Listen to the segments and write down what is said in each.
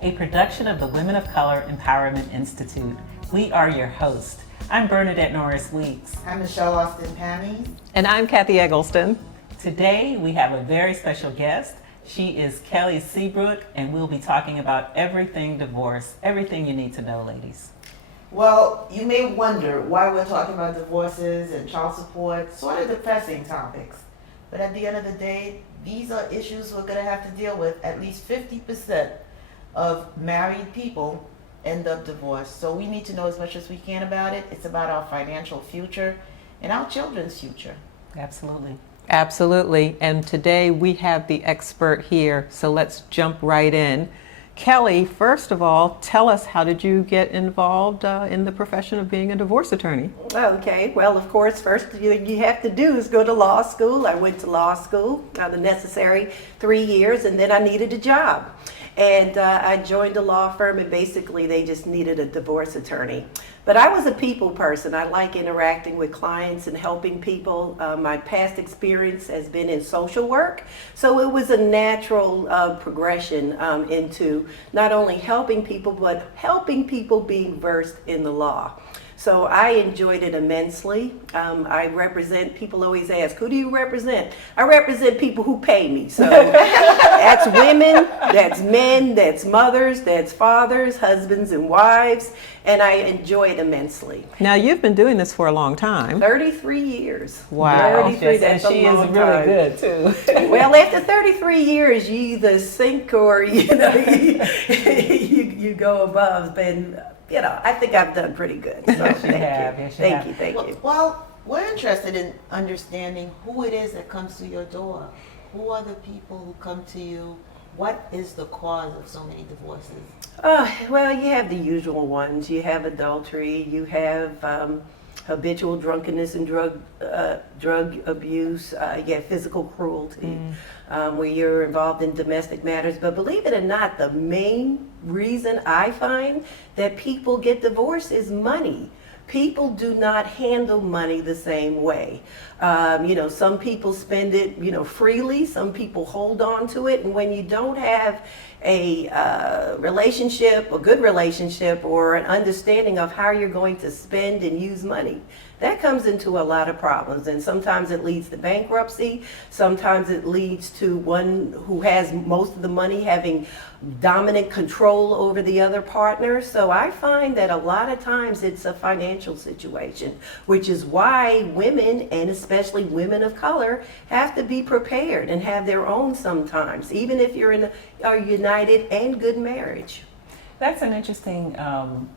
a production of the Women of Color Empowerment Institute. We are your hosts. I'm Bernadette Norris Weeks. I'm Michelle Austin Pammy. And I'm Kathy Eggleston. Today we have a very special guest. She is Kelly Seabrook, and we'll be talking about everything divorce, everything you need to know, ladies. Well, you may wonder why we're talking about divorces and child support, sort of depressing topics. But at the end of the day, these are issues we're going to have to deal with. At least 50% of married people end up divorced. So we need to know as much as we can about it. It's about our financial future and our children's future. Absolutely. Absolutely. And today we have the expert here. So let's jump right in. Kelly, first of all, tell us, how did you get involved in the profession of being a divorce attorney? Okay, well, of course, first you have to do is go to law school. I went to law school, the necessary 3 years, and then I needed a job. And I joined a law firm, and basically they just needed a divorce attorney. But I was a people person. I like interacting with clients and helping people. My past experience has been in social work, so it was a natural progression into not only helping people, but helping people being versed in the law. So I enjoyed it immensely. I represent, people always ask, who do you represent? I represent people who pay me. So that's women, that's men, that's mothers, that's fathers, husbands and wives, and I enjoy it immensely. Now, you've been doing this for a long time. 33 years. Wow. 33, that's and she a is long really time. good too. Well, after 33 years, you either sink or, you go above. And, I think I've done pretty good. So Yes, you have. Thank you. Well, we're interested in understanding who it is that comes to your door. Who are the people who come to you? What is the cause of so many divorces? Well, you have the usual ones. You have adultery. You have habitual drunkenness and drug abuse. You have physical cruelty, where you're involved in domestic matters. But believe it or not, the main reason I find that people get divorced is money. People do not handle money the same way. Some people spend it, freely. Some people hold on to it. And when you don't have a relationship, a good relationship, or an understanding of how you're going to spend and use money, that comes into a lot of problems. And sometimes it leads to bankruptcy. Sometimes it leads to one who has most of the money having dominant control over the other partner. So I find that a lot of times it's a financial situation, which is why women, and especially women of color, have to be prepared and have their own sometimes, even if you're in a united and good marriage. That's an interesting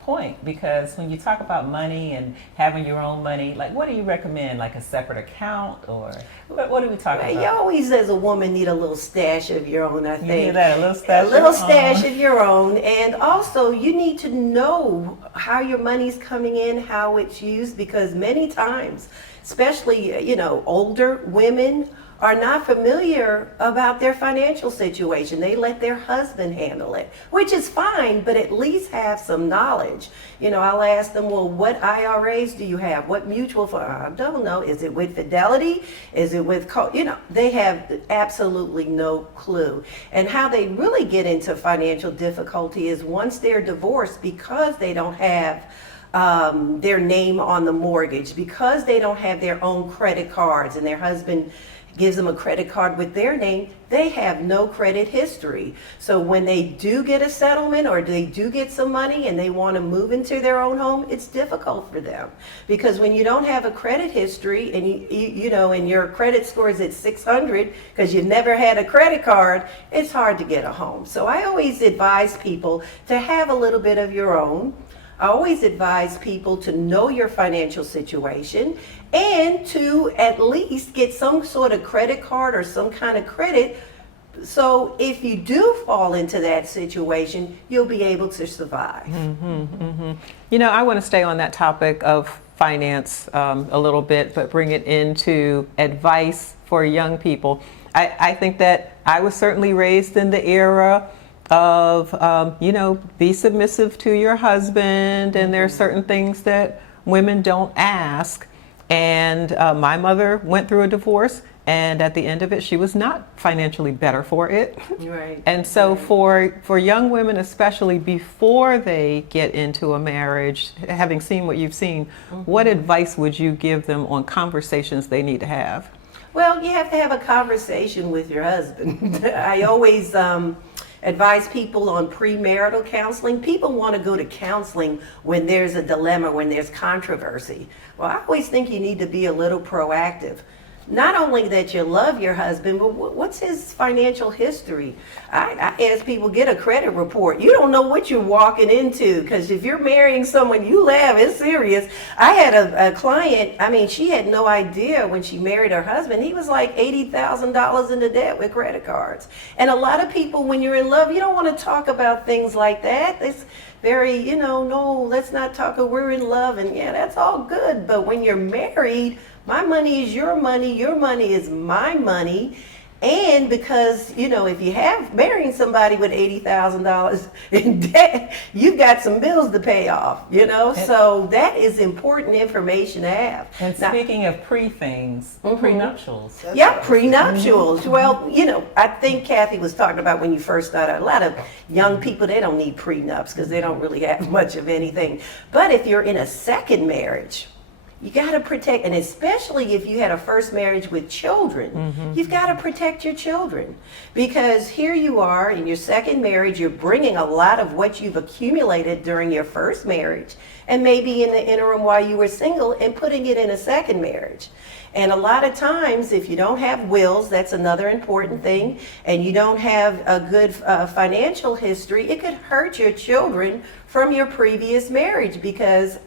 point, because when you talk about money and having your own money, like, what do you recommend? Like a separate account, or what are we talking about? You always, as a woman, need a little stash of your own, I think. You hear that? A little stash. A little stash of your own. And also, you need to know how your money's coming in, how it's used, because many times, especially, older women are not familiar about their financial situation. They let their husband handle it, which is fine, but at least have some knowledge. I'll ask them, well, what IRAs do you have? What mutual fund? I don't know. Is it with Fidelity? Is it with, they have absolutely no clue. And how they really get into financial difficulty is once they're divorced, because they don't have their name on the mortgage, because they don't have their own credit cards, and their husband gives them a credit card with their name, they have no credit history. So when they do get a settlement, or they do get some money and they want to move into their own home, it's difficult for them. Because when you don't have a credit history, and and your credit score is at 600 because you've never had a credit card, it's hard to get a home. So I always advise people to have a little bit of your own. I always advise people to know your financial situation and to at least get some sort of credit card or some kind of credit. So if you do fall into that situation, you'll be able to survive. I want to stay on that topic of finance a little bit, but bring it into advice for young people. I think that I was certainly raised in the era of, be submissive to your husband, and there are certain things that women don't ask. And my mother went through a divorce, And at the end of it, she was not financially better for it. Right. And so for young women, especially before they get into a marriage, having seen what you've seen, what advice would you give them on conversations they need to have? Well, you have to have a conversation with your husband. I always advise people on premarital counseling. People want to go to counseling when there's a dilemma, when there's controversy. Well, I always think you need to be a little proactive. Not only that you love your husband, but what's his financial history? I ask people, get a credit report. You don't know what you're walking into, because if you're marrying someone you love, it's serious. I had a client, I mean, she had no idea when she married her husband. He was like $80,000 into debt with credit cards. And a lot of people, when you're in love, you don't want to talk about things like that. It's very, no, let's not talk, we're in love, and yeah, that's all good. But when you're married, my money is your money is my money. And because, if you have marrying somebody with $80,000 in debt, you've got some bills to pay off, so that is important information to have. And Now, speaking of pre-things, prenuptials. yeah, prenuptials. Well, I think Kathy was talking about when you first started, a lot of young people, they don't need prenups because they don't really have much of anything. But if you're in a second marriage, you got to protect, and especially if you had a first marriage with children, you've got to protect your children. Because here you are in your second marriage, you're bringing a lot of what you've accumulated during your first marriage, and maybe in the interim while you were single, and putting it in a second marriage. And a lot of times, if you don't have wills, that's another important thing, and you don't have a good financial history, it could hurt your children from your previous marriage. Because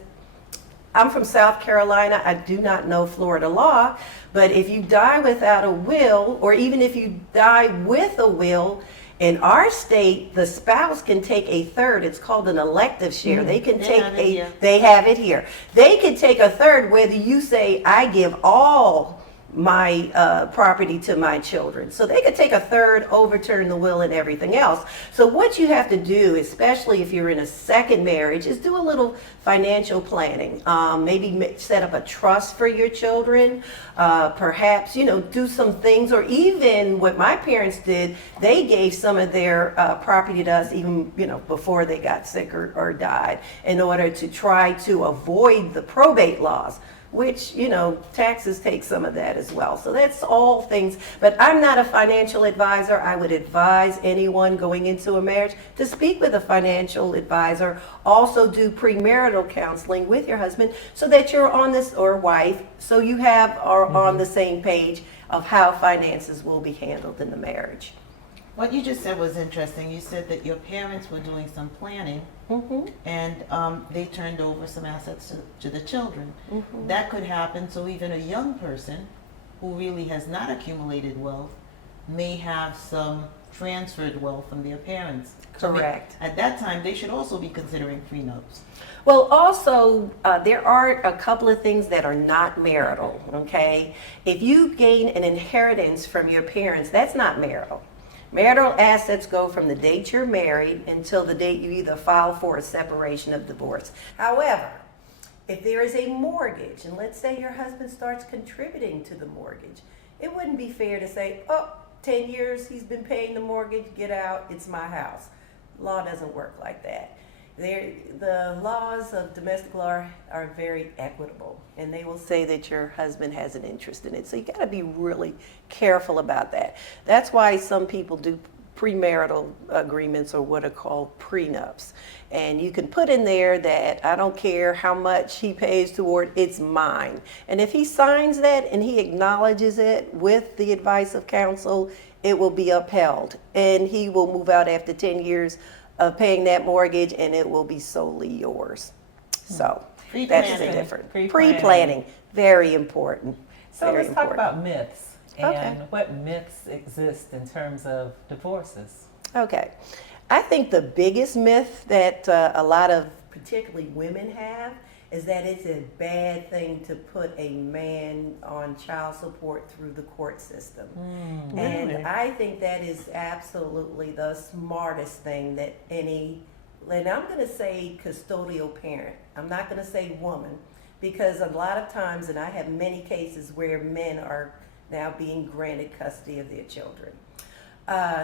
I'm from South Carolina. I do not know Florida law, but if you die without a will, or even if you die with a will, in our state, the spouse can take a third. It's called an elective share. They can take they have it here. They can take a third, whether you say, I give all my property to my children. So they could take a third, overturn the will and everything else. So what you have to do, especially if you're in a second marriage, is do a little financial planning. Maybe set up a trust for your children. Perhaps, do some things, or even what my parents did, they gave some of their property to us even, before they got sick or died, in order to try to avoid the probate laws, which, taxes take some of that as well. So that's all things, but I'm not a financial advisor. I would advise anyone going into a marriage to speak with a financial advisor. Also do premarital counseling with your husband so that you're on this, or wife, so you are on the same page of how finances will be handled in the marriage. What you just said was interesting. You said that your parents were doing some planning, and they turned over some assets to the children. That could happen. So even a young person who really has not accumulated wealth may have some transferred wealth from their parents. Correct. So at that time, they should also be considering prenups. Well, also, there are a couple of things that are not marital, okay? If you gain an inheritance from your parents, that's not marital. Marital assets go from the date you're married until the date you either file for a separation of divorce. However, if there is a mortgage, and let's say your husband starts contributing to the mortgage, it wouldn't be fair to say, 10 years he's been paying the mortgage, get out, it's my house. Law doesn't work like that. The laws of domestic law are very equitable, and they will say that your husband has an interest in it. So you got to be really careful about that. That's why some people do premarital agreements, or what are called prenups. And you can put in there that I don't care how much he pays toward, it's mine. And if he signs that and he acknowledges it with the advice of counsel, it will be upheld. And he will move out after 10 years of paying that mortgage, and it will be solely yours. So that's the difference. Pre-planning, very important. So let's talk about myths and Okay. what myths exist in terms of divorces. Okay. I think the biggest myth that a lot of particularly women have is that it's a bad thing to put a man on child support through the court system. And I think that is absolutely the smartest thing that and I'm going to say custodial parent. I'm not going to say woman, because a lot of times, and I have many cases where men are now being granted custody of their children.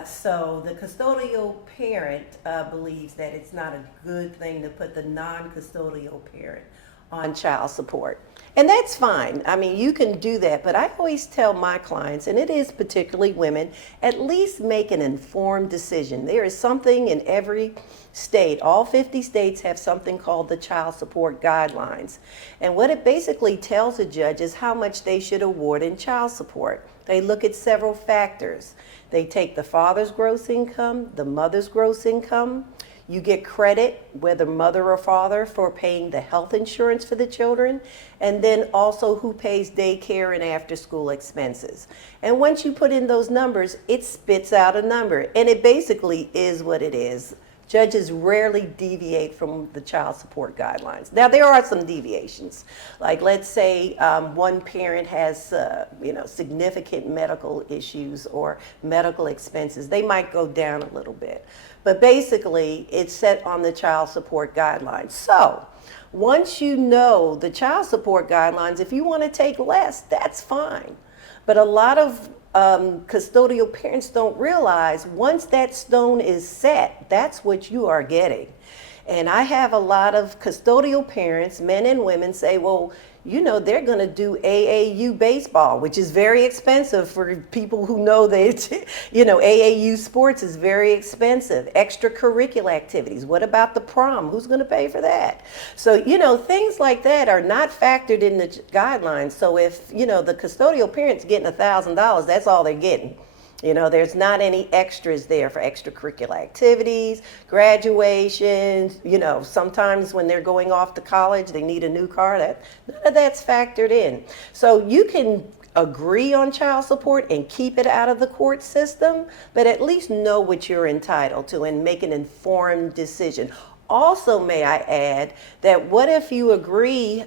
So the custodial parent believes that it's not a good thing to put the non-custodial parent on child support. And that's fine. I mean, you can do that, but I always tell my clients, and it is particularly women, at least make an informed decision. There is something in every state. All 50 states have something called the child support guidelines. And what it basically tells a judge is how much they should award in child support. They look at several factors. They take the father's gross income, the mother's gross income. You get credit, whether mother or father, for paying the health insurance for the children, and then also who pays daycare and after school expenses. And once you put in those numbers, it spits out a number, and it basically is what it is. Judges rarely deviate from the child support guidelines. Now, there are some deviations. Like, let's say one parent has significant medical issues or medical expenses. They might go down a little bit. But basically, it's set on the child support guidelines. So, once you know the child support guidelines, if you want to take less, that's fine. But a lot of custodial parents don't realize once that stone is set, that's what you are getting. And I have a lot of custodial parents, men and women, say, well, they're going to do AAU baseball, which is very expensive for people who know that, AAU sports is very expensive. Extracurricular activities. What about the prom? Who's going to pay for that? So, things like that are not factored in the guidelines. So if, the custodial parent's getting $1,000, that's all they're getting. There's not any extras there for extracurricular activities, graduations, sometimes when they're going off to college, they need a new car. None of that's factored in. So you can agree on child support and keep it out of the court system, but at least know what you're entitled to and make an informed decision. Also, may I add that what if you agree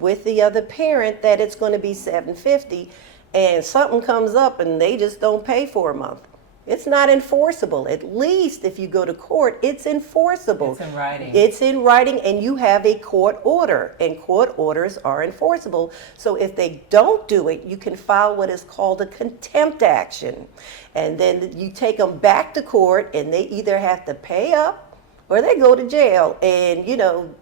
with the other parent that it's going to be $750 and something comes up and they just don't pay for a month? It's not enforceable. At least if you go to court, it's enforceable. It's in writing. It's in writing, and you have a court order, and court orders are enforceable. So if they don't do it, you can file what is called a contempt action. And then you take them back to court, and they either have to pay up or they go to jail. And,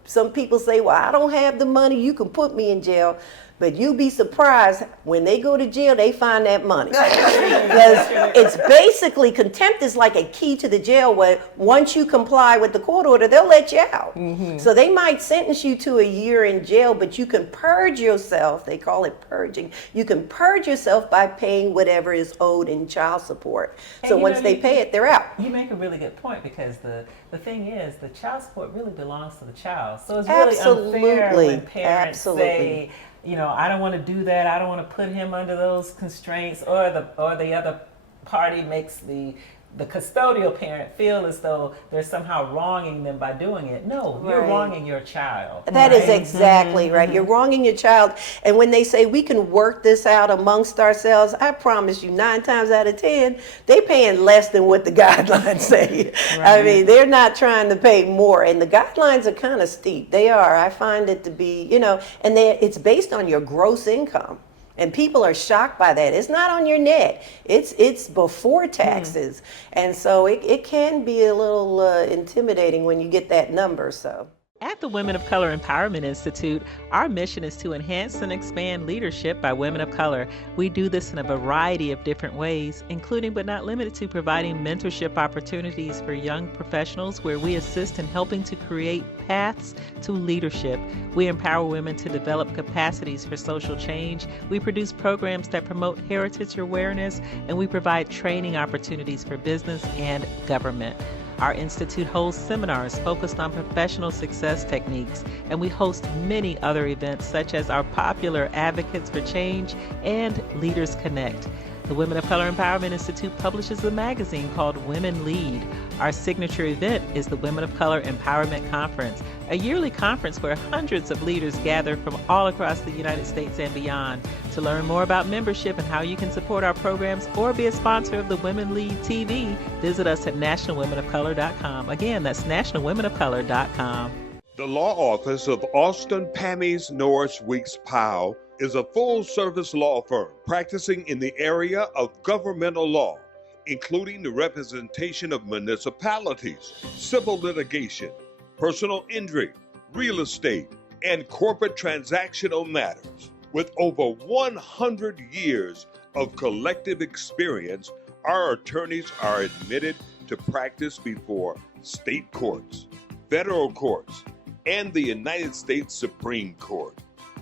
some people say, well, I don't have the money, you can put me in jail. But you'll be surprised when they go to jail, they find that money. Because it's basically, contempt is like a key to the jail where once you comply with the court order, they'll let you out. Mm-hmm. So they might sentence you to a year in jail, but you can purge yourself. They call it purging. You can purge yourself by paying whatever is owed in child support. So once they pay it, they're out. You make a really good point, because the thing is, the child support really belongs to the child. So it's really unfair when parents say, I don't want to do that. I don't want to put him under those constraints, or the other party makes the custodial parent feel as though they're somehow wronging them by doing it. No, you're wronging your child. That is exactly right. You're wronging your child. And when they say we can work this out amongst ourselves, I promise you 9 times out of 10, they're paying less than what the guidelines say. Right. I mean, they're not trying to pay more. And the guidelines are kind of steep. They are. I find it to be, and it's based on your gross income. And people are shocked by that. It's not on your net. It's before taxes. And so it can be a little intimidating when you get that number. So. At the Women of Color Empowerment Institute, our mission is to enhance and expand leadership by women of color. We do this in a variety of different ways, including but not limited to providing mentorship opportunities for young professionals, where we assist in helping to create paths to leadership. We empower women to develop capacities for social change. We produce programs that promote heritage awareness, and we provide training opportunities for business and government. Our institute holds seminars focused on professional success techniques, and we host many other events such as our popular Advocates for Change and Leaders Connect. The Women of Color Empowerment Institute publishes a magazine called Women Lead. Our signature event is the Women of Color Empowerment Conference, a yearly conference where hundreds of leaders gather from all across the United States and beyond. To learn more about membership and how you can support our programs or be a sponsor of the Women Lead TV, visit us at nationalwomenofcolor.com. Again, that's nationalwomenofcolor.com. The law office of Austin Pammies Norris Weeks Powell is a full-service law firm practicing in the area of governmental law, including the representation of municipalities, civil litigation, personal injury, real estate, and corporate transactional matters. With over 100 years of collective experience, our attorneys are admitted to practice before state courts, federal courts, and the United States Supreme Court.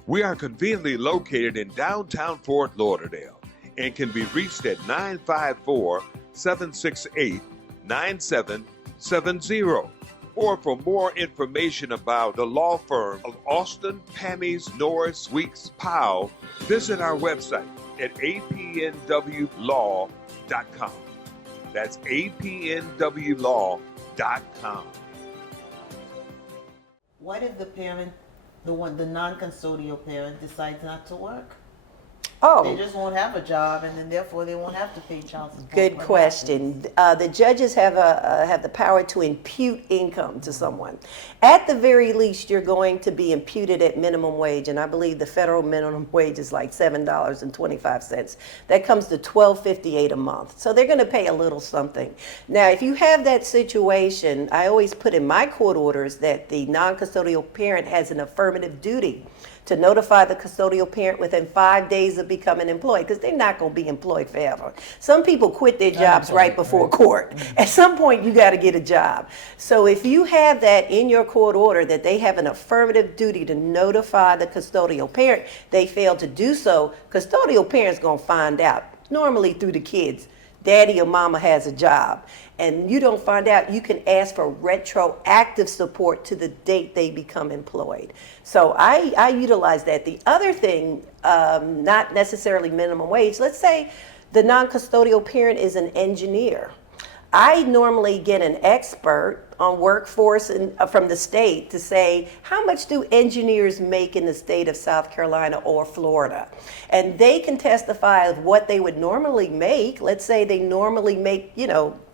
We are conveniently located in downtown Fort Lauderdale and can be reached at 954-768-9770. Or for more information about the law firm of Austin Pammies Norris Weeks Powell, visit our website at apnwlaw.com. That's apnwlaw.com. What if the parent, the non-custodial parent, decides not to work? They just won't have a job, and then therefore they won't have to pay child support. Good question. The judges have the power to impute income to someone. At the very least, you're going to be imputed at minimum wage, and I believe the federal minimum wage is like $7.25. That comes to $12.58 a month. So they're going to pay a little something. Now, if you have that situation, I always put in my court orders that the non-custodial parent has an affirmative duty to notify the custodial parent within 5 days of becoming employed, because they're not going to be employed forever. Some people quit their jobs right before court. At some point, you got to get a job. So if you have that in your court order that they have an affirmative duty to notify the custodial parent, they fail to do so, custodial parent's going to find out, normally through the kids. Daddy or mama has a job, and you don't find out, you can ask for retroactive support to the date they become employed. So I utilize that. The other thing, not necessarily minimum wage, let's say the non-custodial parent is an engineer. I normally get an expert on workforce from the state to say, how much do engineers make in the state of South Carolina or Florida? And they can testify of what they would normally make. Let's say they normally make,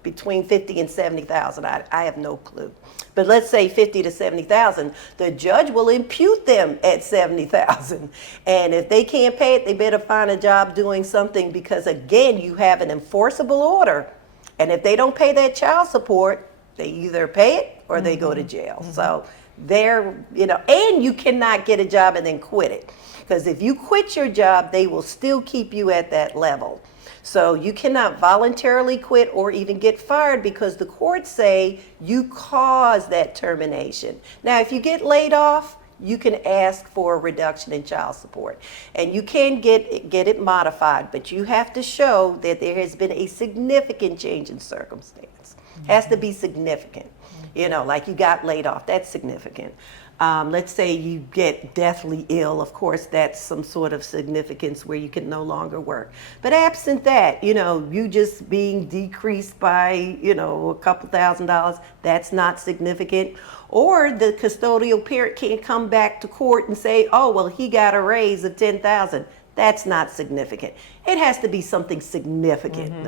between 50 and 70,000. I have no clue. But let's say 50 to 70,000. The judge will impute them at 70,000. And if they can't pay it, they better find a job doing something, because again, you have an enforceable order. And if they don't pay that child support, they either pay it or they go to jail. So they're, and you cannot get a job and then quit it. Because if you quit your job, they will still keep you at that level. So you cannot voluntarily quit or even get fired, because the courts say you caused that termination. Now, if you get laid off, you can ask for a reduction in child support, and you can get it modified, but you have to show that there has been a significant change in circumstance. Has to be significant. Like you got laid off, that's significant. Let's say you get deathly ill, of course, that's some sort of significance where you can no longer work. But absent that, you just being decreased by, a couple $1,000s, that's not significant. Or the custodial parent can't come back to court and say, oh, well, he got a raise of $10,000. That's not significant. It has to be something significant.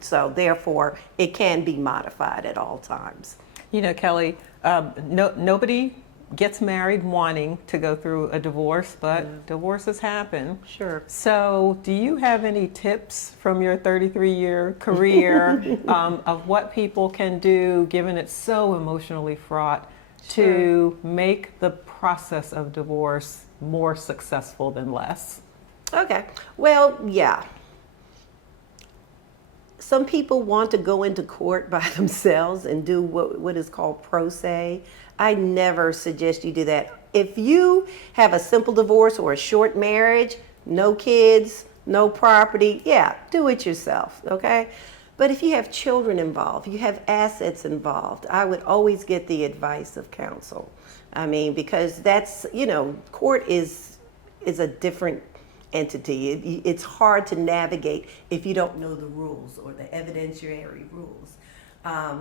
So therefore, it can be modified at all times. Kelly, nobody gets married wanting to go through a divorce, but divorces happen. Sure. So do you have any tips from your 33-year career of what people can do, given it's so emotionally fraught, to make the process of divorce more successful than less? Okay. Well, yeah. Some people want to go into court by themselves and do what is called pro se. I never suggest you do that. If you have a simple divorce or a short marriage, no kids, no property, yeah, do it yourself, okay? But if you have children involved, you have assets involved, I would always get the advice of counsel. Because that's, court is a different entity. It's hard to navigate if you don't know the rules or the evidentiary rules.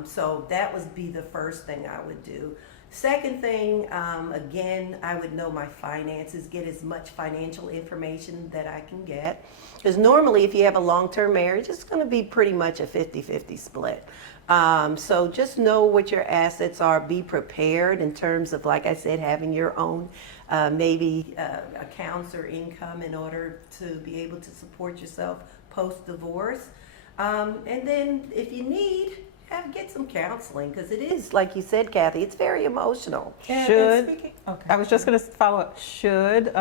So that would be the first thing I would do. Second thing, again, I would know my finances, get as much financial information that I can get. Because normally, if you have a long-term marriage, it's going to be pretty much a 50-50 split. So just know what your assets are. Be prepared in terms of, like I said, having your own maybe accounts or income in order to be able to support yourself post-divorce. And then if you need, get some counseling, because it is, like you said, Kathy, it's very emotional. Okay. I was just going to follow up. Should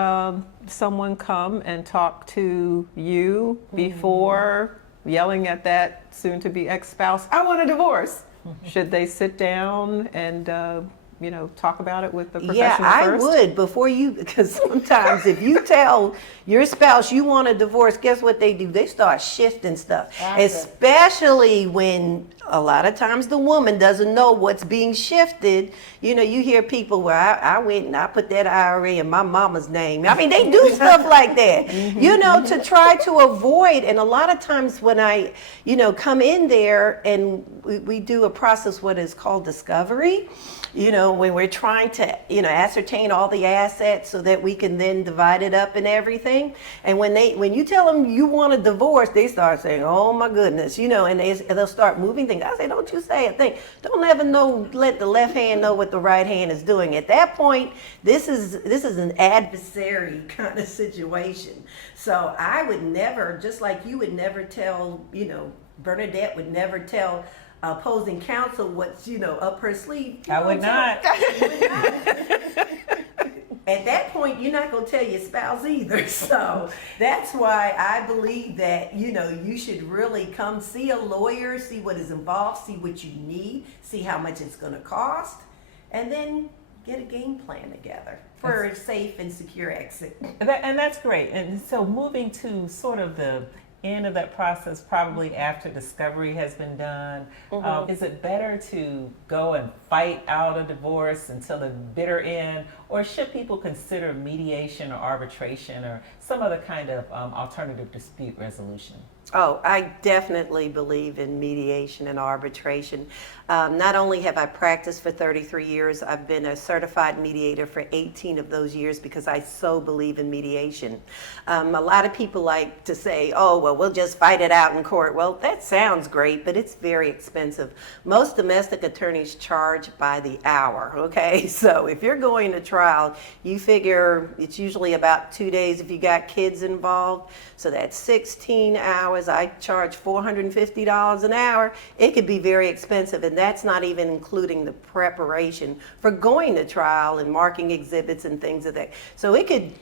someone come and talk to you before yelling at that soon-to-be ex-spouse, I want a divorce? Should they sit down and talk about it with the professional first? I would before you, because sometimes if you tell your spouse you want a divorce, guess what they do? They start shifting stuff, especially when a lot of times the woman doesn't know what's being shifted. You hear people where I went and I put that IRA in my mama's name. I mean, they do stuff like that, to try to avoid. And a lot of times when I, come in there and we do a process, what is called discovery, when we're trying to, ascertain all the assets so that we can then divide it up and everything. And when you tell them you want a divorce, they start saying, oh my goodness, and they'll start moving things. I say, don't you say a thing. Don't ever let the left hand know what the right hand is doing. At that point, this is an adversary kind of situation. So I would never, just like you would never tell, Bernadette would never tell opposing counsel what's up her sleeve. I would not. At that point, you're not going to tell your spouse either. So that's why I believe that you should really come see a lawyer, see what is involved, see what you need, see how much it's going to cost, and then get a game plan together for a safe and secure exit. And that's great. And so moving to sort of the end of that process, probably after discovery has been done, is it better to go and fight out a divorce until the bitter end, or should people consider mediation or arbitration or some other kind of alternative dispute resolution? Oh, I definitely believe in mediation and arbitration. Not only have I practiced for 33 years, I've been a certified mediator for 18 of those years because I so believe in mediation. A lot of people like to say, oh, well, we'll just fight it out in court. Well, that sounds great, but it's very expensive. Most domestic attorneys charge by the hour, okay? So if you're going to trial, you figure it's usually about 2 days if you got kids involved. So that's 16 hours. I charge $450 an hour. It could be very expensive, and that's not even including the preparation for going to trial and marking exhibits and things of that. So it could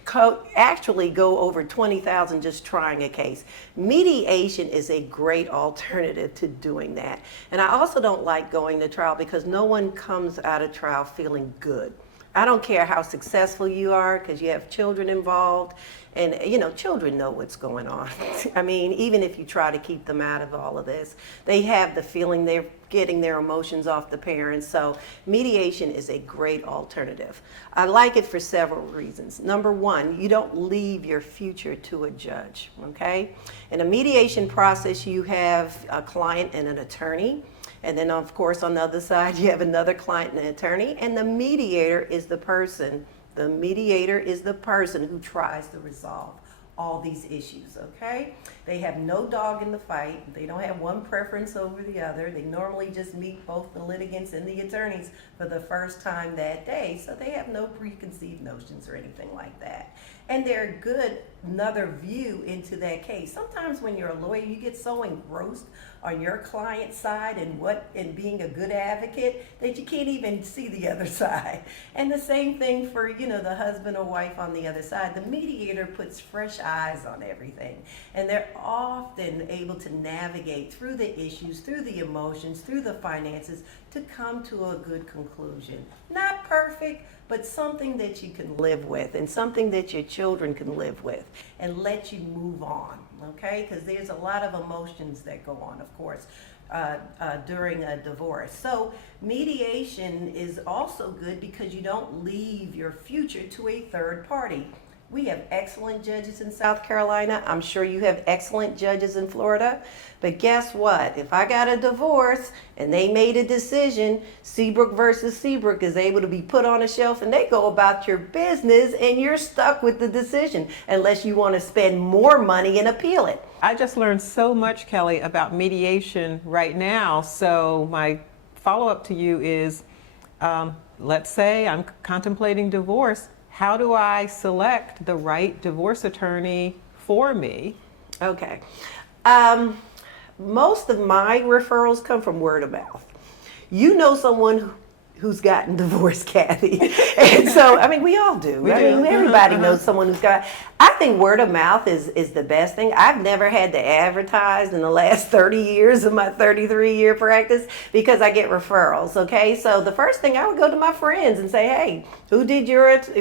actually go over $20,000 just trying a case. Mediation is a great alternative to doing that. And I also don't like going to trial because no one comes out of trial feeling good. I don't care how successful you are because you have children involved. And, children know what's going on. I mean, even if you try to keep them out of all of this, they have the feeling they're getting their emotions off the parents. So mediation is a great alternative. I like it for several reasons. Number one, you don't leave your future to a judge, okay? In a mediation process, you have a client and an attorney. And then, of course, on the other side, you have another client and an attorney. And the mediator is the person who tries to resolve all these issues, okay? They have no dog in the fight. They don't have one preference over the other. They normally just meet both the litigants and the attorneys for the first time that day, so they have no preconceived notions or anything like that. And they're another view into that case. Sometimes when you're a lawyer, you get so engrossed on your client's side and being a good advocate that you can't even see the other side. And the same thing for, the husband or wife on the other side. The mediator puts fresh eyes on everything. And they're often able to navigate through the issues, through the emotions, through the finances to come to a good conclusion. Not perfect, but something that you can live with and something that your children can live with and let you move on, okay? Because there's a lot of emotions that go on, of course, during a divorce. So mediation is also good because you don't leave your future to a third party. We have excellent judges in South Carolina. I'm sure you have excellent judges in Florida. But guess what? If I got a divorce and they made a decision, Seabrook versus Seabrook is able to be put on a shelf and they go about your business and you're stuck with the decision unless you want to spend more money and appeal it. I just learned so much, Kelly, about mediation right now. So my follow-up to you is, let's say I'm contemplating divorce. How do I select the right divorce attorney for me? Okay. Most of my referrals come from word of mouth. You know someone who's gotten divorced, Kathy. And so, I mean, we all do. Everybody knows someone who's got. I think word of mouth is the best thing. I've never had to advertise in the last 30 years of my 33-year practice because I get referrals, okay? So the first thing I would go to my friends and say, hey, who did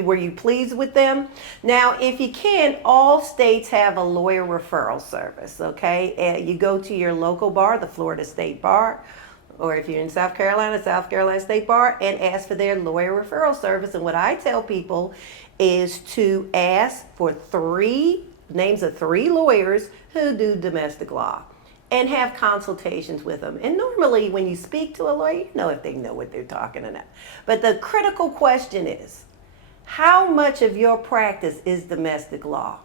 were you pleased with them? Now, if you can, all states have a lawyer referral service, okay? And you go to your local bar, the Florida State Bar, or if you're in South Carolina State Bar, and ask for their lawyer referral service. And what I tell people is to ask for names of 3 lawyers who do domestic law and have consultations with them. And normally when you speak to a lawyer, you know if they know what they're talking about. But the critical question is, how much of your practice is domestic law?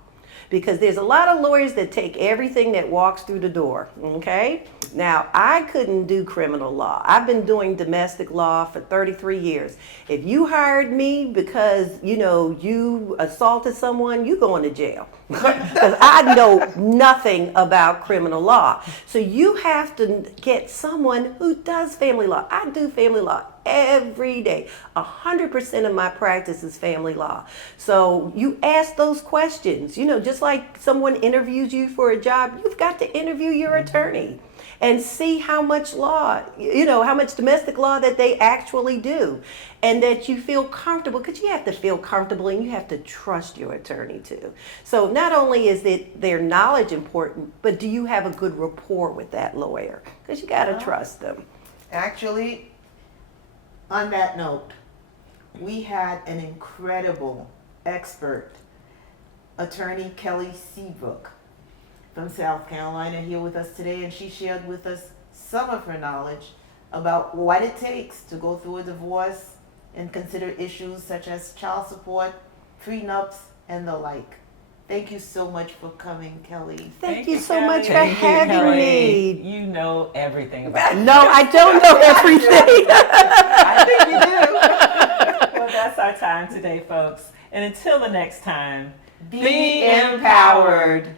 Because there's a lot of lawyers that take everything that walks through the door, okay? Now, I couldn't do criminal law. I've been doing domestic law for 33 years. If you hired me because, you assaulted someone, you going to jail. Because I know nothing about criminal law. So you have to get someone who does family law. I do family law every day. 100% of my practice is family law. So you ask those questions, just like someone interviews you for a job, you've got to interview your attorney and see how much law, how much domestic law that they actually do, and that you feel comfortable, because you have to feel comfortable and you have to trust your attorney too. So not only is their knowledge important, but do you have a good rapport with that lawyer? Because you got to trust them. Actually, on that note, we had an incredible expert, Attorney Kelly Seabrook from South Carolina, here with us today, and she shared with us some of her knowledge about what it takes to go through a divorce and consider issues such as child support, prenups, and the like. Thank you so much for coming, Kelly. Thank you so Kelly. much for Thank you, having Kelly. me. You know everything about No, I don't know everything. I think you do. Well, that's our time today, folks. And until the next time, be empowered.